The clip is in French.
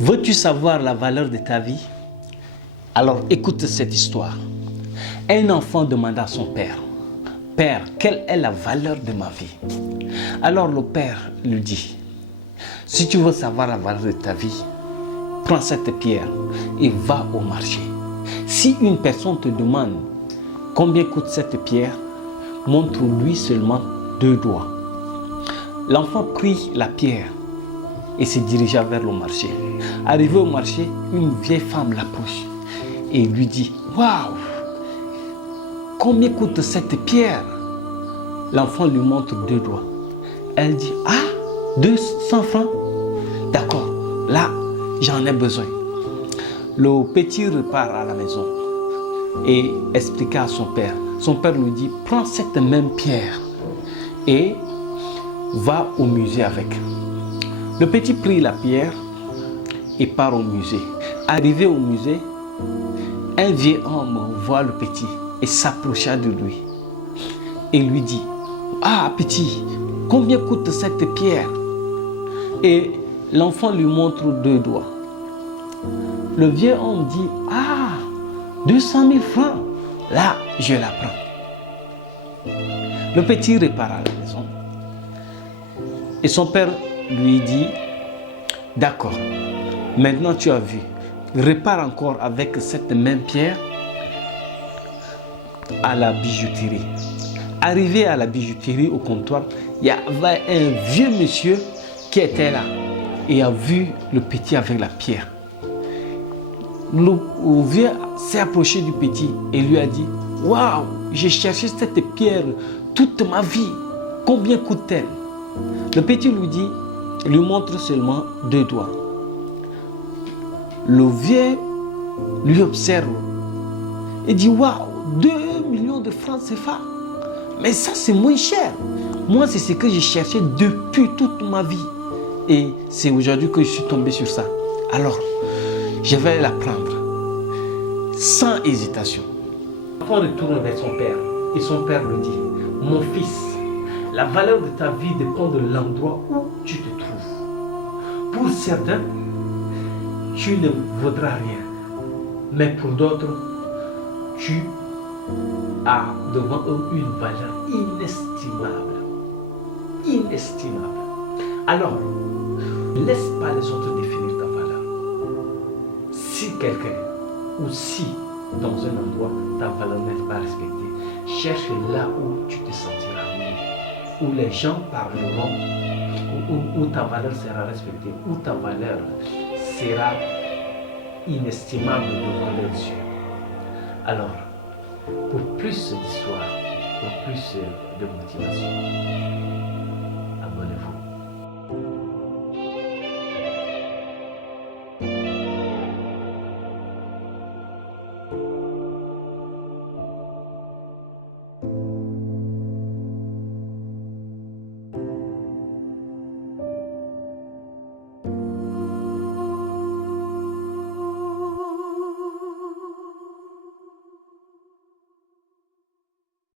Veux-tu savoir la valeur de ta vie? Alors écoute cette histoire. Un enfant demanda à son père, « Père, quelle est la valeur de ma vie ?» Alors le père lui dit, « Si tu veux savoir la valeur de ta vie, prends cette pierre et va au marché. Si une personne te demande combien coûte cette pierre, montre-lui seulement 2 doigts. » L'enfant prit la pierre et se dirigea vers le marché. Arrivé au marché, une vieille femme l'approche et lui dit, « Waouh! Combien coûte cette pierre ?» L'enfant lui montre 2 doigts. Elle dit, « Ah, 200 francs? D'accord, là, j'en ai besoin. » Le petit repart à la maison et expliqua à son père. Son père lui dit, « Prends cette même pierre et va au musée avec. » Le petit prit la pierre et part au musée. Arrivé au musée, un vieil homme voit le petit et s'approcha de lui et lui dit, « Ah, petit, combien coûte cette pierre ?» Et l'enfant lui montre 2 doigts. Le vieil homme dit, « Ah, 200 000 francs, là, je la prends. » Le petit repart à la maison. Et son père lui dit, « D'accord, maintenant tu as vu, repars encore avec cette même pierre à la bijouterie. » Arrivé à la bijouterie au comptoir, il y avait un vieux monsieur qui était là et a vu le petit avec la pierre. Le vieux s'est approché du petit et lui a dit, « Waouh, j'ai cherché cette pierre toute ma vie, combien coûte-t-elle ?» Le petit lui montre seulement 2 doigts. Le vieux lui observe et dit, « Waouh, 2 millions de francs CFA, mais ça c'est moins cher. Moi c'est ce que j'ai cherché depuis toute ma vie et c'est aujourd'hui que je suis tombé sur ça. Alors je vais la prendre. » Sans hésitation. L'enfant retourne vers son père et son père lui dit, « Mon fils, la valeur de ta vie dépend de l'endroit où tu te trouves. Pour certains, tu ne vaudras rien, mais pour d'autres, tu as devant eux une valeur inestimable. Inestimable. Alors, ne laisse pas les autres définir ta valeur. Si quelqu'un ou si dans un endroit ta valeur n'est pas respectée, cherche là où tu te sentiras mieux, où les gens parleront, où ta valeur sera respectée, où ta valeur sera inestimable devant leurs yeux. Alors, pour plus d'histoire, pour plus de motivation, abonnez-vous.